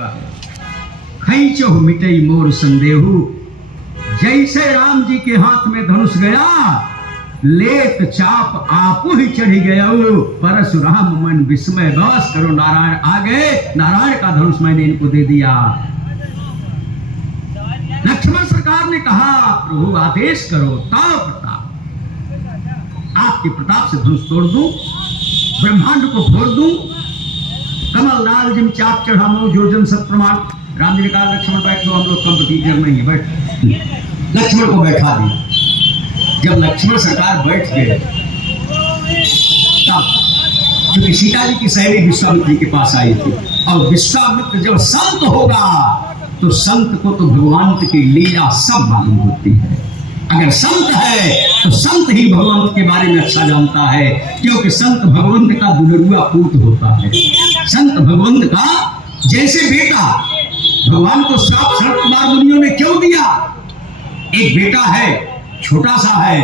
खैचो मिटई मोर संदेहु, जैसे राम जी के हाथ में धनुष गया, लेत चाप आपू ही चढ़ी गया। परशुराम मन विस्मय बस करो, नारायण आ गए, नारायण का धनुष मैंने इनको दे दिया। लक्ष्मण सरकार ने कहा प्रभु आदेश करो, ताव प्रताप, आपके प्रताप से धनुष तोड़ दूं, ब्रह्मांड को फोड़ दूं, कमल लाल जिम चाप चढ़ा मो जोजन सत प्रमाण। राम जी ने कहा लक्ष्मण बैठो, हम लोग कंपटीटर नहीं है, बैठ। लक्ष्मण को बैठा दिया। जब लक्ष्मण सरकार बैठ गए तब क्योंकि सीता जी की सहेली विश्वामित्र के पास आई थी, और विश्वामित्र जब संत होगा तो संत को तो भगवान की लीला सब मालूम होती है। अगर संत है तो संत ही भगवान के बारे में अच्छा जानता है, क्योंकि संत भगवंत का दुलरुआ पूत होता है। संत भगवंत का जैसे बेटा, भगवान को श्राप शरत कुमार मुनियों ने क्यों दिया? एक बेटा है, छोटा सा है,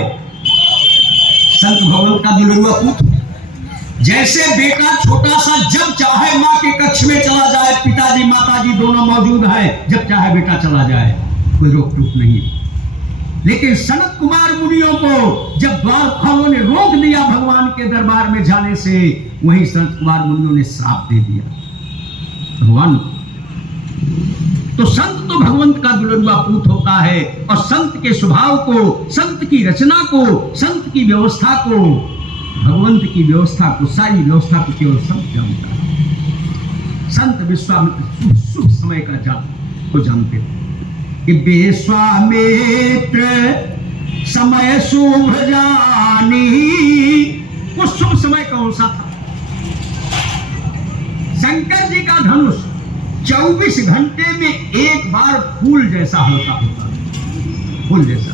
संत भगवंत का दुलरुआ पुत्र। जैसे बेटा छोटा सा जब चाहे मां के कक्ष में चला जाए, पिताजी माताजी दोनों मौजूद है, जब चाहे बेटा चला जाए, कोई रोक टोक नहीं। लेकिन सनत कुमार मुनियों को जब द्वारपालों ने रोक दिया भगवान के दरबार में जाने से, वहीं सनत कुमार मुनियों ने श्राप दे दिया भगवान। तो संत तो भगवंत का दुलरुआ पूत होता है, और संत के स्वभाव को, संत की रचना को, संत की व्यवस्था को, भगवंत की व्यवस्था को, सारी व्यवस्था को केवल संत जानता है। संत विश्वामित्र शुभ समय का को जानते थे कि विश्वामित्र समय शुभ जानी। उस शुभ समय कौन सा था? शंकर जी का धनुष 24 घंटे में एक बार फूल जैसा हल्का होता है, फूल जैसा।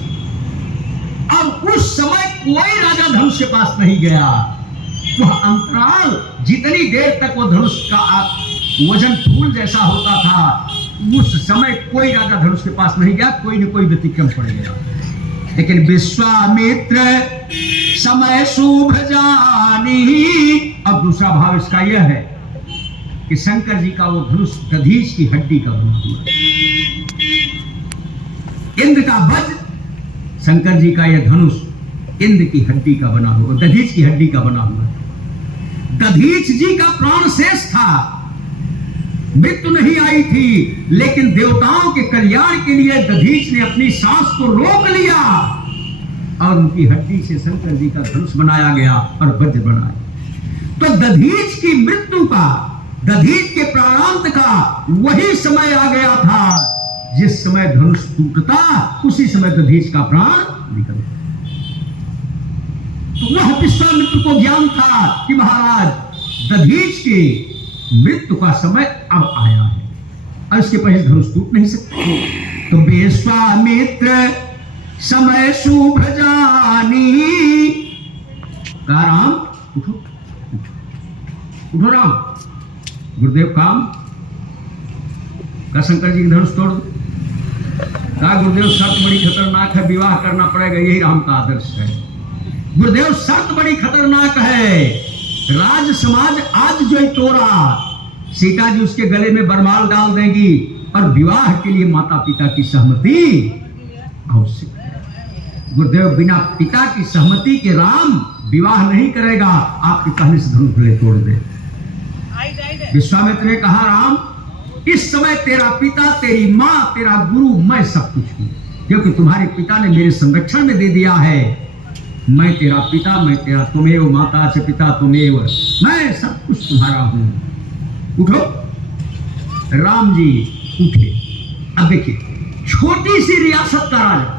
अब उस समय कोई राजा धनुष के पास नहीं गया। वह अंतराल जितनी देर तक वो धनुष का वजन फूल जैसा होता था, उस समय कोई राजा धनुष के पास नहीं गया, कोई न कोई व्यतिक्रम पड़ गया। लेकिन विश्वामित्र समय शुभ जानी। अब दूसरा भाव इसका यह है कि शंकर जी का वो धनुष दधीच की हड्डी का बना हुआ है। इंद्र का वज्र, शंकर जी का यह धनुष इंद्र की हड्डी का बना हुआ, दधीच की हड्डी का बना हुआ है। दधीच जी का प्राण शेष था, मृत्यु नहीं आई थी, लेकिन देवताओं के कल्याण के लिए दधीच ने अपनी सांस को रोक लिया, और उनकी हड्डी से शंकर जी का धनुष बनाया गया और वज्र बनाया। तो दधीच की मृत्यु का, दधीच के प्राणांत का वही समय आ गया था जिस समय धनुष टूटता, उसी समय दधीच का प्राण निकलता। तो वह विश्वामित्र को ज्ञान था कि महाराज दधीच की मृत्यु का समय अब आया है, और इसके पहले धनुष टूट नहीं सकता। तो विश्वामित्र समय शुभ जानी। कहा राम उठो, उठो राम, गुरुदेव काम का शंकर जी की धनुष तोड़ दो। कहा गुरुदेव शर्त बड़ी खतरनाक है, विवाह करना पड़ेगा, यही राम का आदर्श है। गुरुदेव शर्त बड़ी खतरनाक है, राज समाज आज जो तोड़ा, सीता जी उसके गले में बरमाल डाल देंगी, और विवाह के लिए माता पिता की सहमति आवश्यक है। गुरुदेव बिना पिता की सहमति के राम विवाह नहीं करेगा, आपके कहने से धनुष गले तोड़ दे। विश्वामित्र ने कहा राम, इस समय तेरा पिता, तेरी मां, तेरा गुरु, मैं सब कुछ हूं, क्योंकि तुम्हारे पिता ने मेरे संरक्षण में दे दिया है। मैं तेरा पिता, मैं तेरा तुमेव माता से पिता तुमेव, मैं सब कुछ तुम्हारा हूं। उठो। राम जी उठे। अब देखिए, छोटी सी रियासत का राजा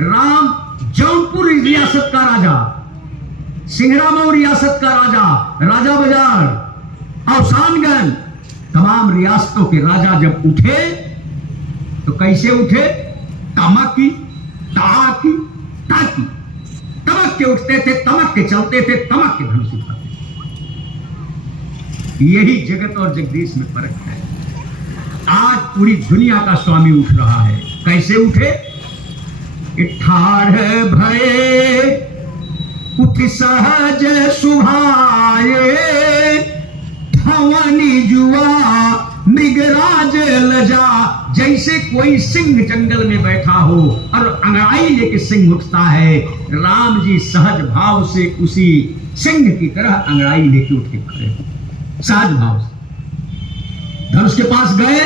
राम, जौनपुर रियासत का राजा, सिंघरामऊ रियासत का राजा, राजा बाजार, अवसानगंज, तमाम रियासतों के राजा जब उठे तो कैसे उठे? तमकी, ताकी, ताकी, तमक के उठते थे, तमक के चलते थे, तमक के धनुष उठाते। यही जगत और जगदीश में फर्क है। आज पूरी दुनिया का स्वामी उठ रहा है। कैसे उठे? ठाढ़ भये उठ सहज सुभाए, धवनी जुआ मृग लाज लजा, जैसे कोई सिंह जंगल में बैठा हो और अंगड़ाई लेके सिंह उठता है, राम जी सहज भाव से उसी सिंह की तरह अंगड़ाई लेके उठ के खड़े, सहज भाव से धनुष के पास गए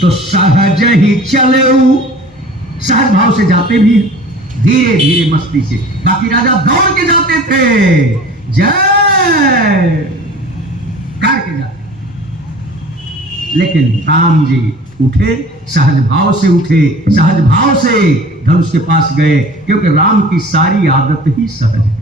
तो सहज ही चले, सहज भाव से जाते भी धीरे धीरे मस्ती से, बाकी राजा दौड़ के जाते थे, जय करके जाते, लेकिन राम जी उठे, सहज भाव से उठे, सहज भाव से धनुष के पास गए, क्योंकि राम की सारी आदत ही सहज है।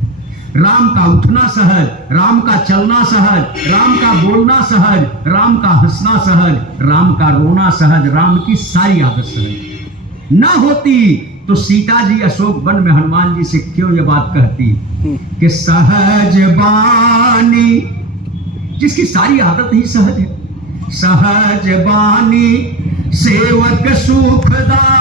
राम का उठना सहज, राम का चलना सहज, राम का बोलना सहज, राम का हंसना सहज, राम का रोना सहज, राम की सारी आदत सहज। ना होती तो सीता जी अशोक वन में हनुमान जी से क्यों ये बात कहती कि सहज बानी, जिसकी सारी आदत ही सहज है, सहज बानी सेवक सुखदा।